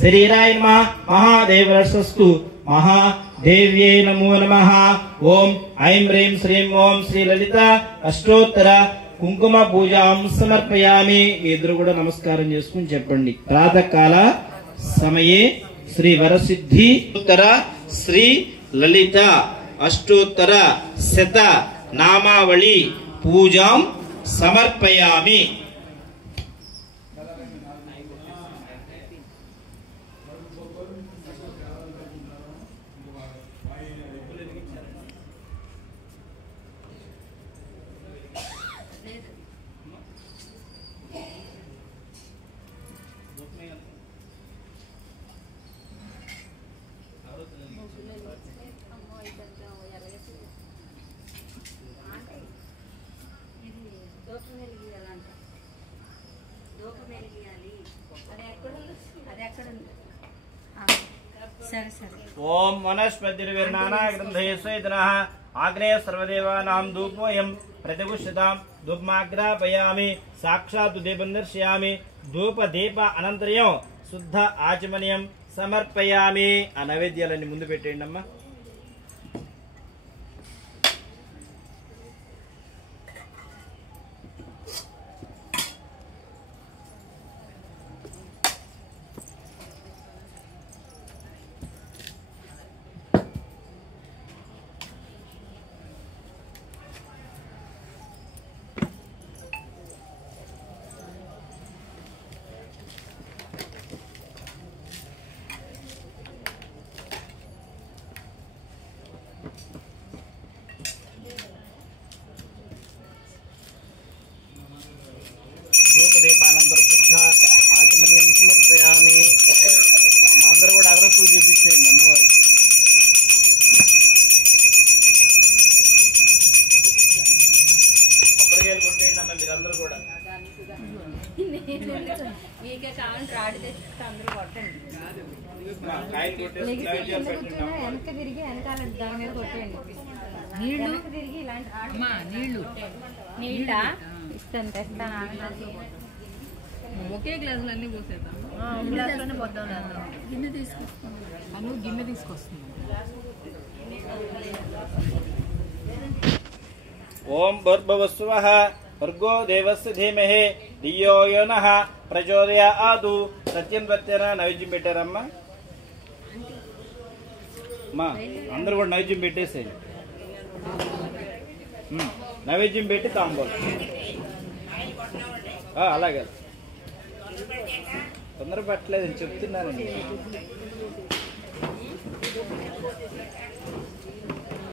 శరీరాయ నమః మహాదేవరసస్తు महादेव्यै नमो नमः। ओम ऐं ह्रीं श्रीं ओम श्री ललित अष्टोत्तर కుంకుమ పూజాం సమర్పయామి। మీ ఎదురు కూడా నమస్కారం చేసుకుని చెప్పండి। ప్రాతకాల సమయే శ్రీ వరసిద్ధి ఉత్తర శ్రీ లలిత అష్టోత్తర శత నామావళి పూజాం సమర్పయామి। ओम वनस्पतिर्विर्नाना ग्रंथयस्वेदनः आग्नेय सर्वदेवानां धूपोऽयं प्रतिगुष्यतां धूपमाग्रापयामि साक्षात् दीपं दर्शयामि धूपदीप अनन्तरं शुद्ध आचमनीयं समर्पयामि। आ नैवेद्यालన్నీ ముందు పెట్టండి అమ్మా। అందరూ కూడా అగరత్తులు చూపించేయండి అమ్మవారికి। కొబ్బరికాయలు కొట్టేయండి అమ్మ మీరందరూ కూడా। కాయలు కొట్టేసి నీళ్ళ ఇస్తాను తెస్తాను ఒకే గ్లాసులన్నీ పోసేద్దాం। గ్లాసులోనే పోద్దాం గిన్నె తీసుకొస్తాను గిన్నె తీసుకొస్తుంది। ఓం భూర్భువస్సువః భర్గో దేవस्य ధీమహి ధియో యో నః ప్రచోదయాత్ సత్యం ప్రత్యన నైవేద్యం పెట్టారమ్మా। మా అందరూ కూడా నైవేద్యం పెట్టేసేయండి। నైవేద్యం పెట్టి తాంబూలం అలాగే తొందర పట్టలేదని చెప్తున్నానండి।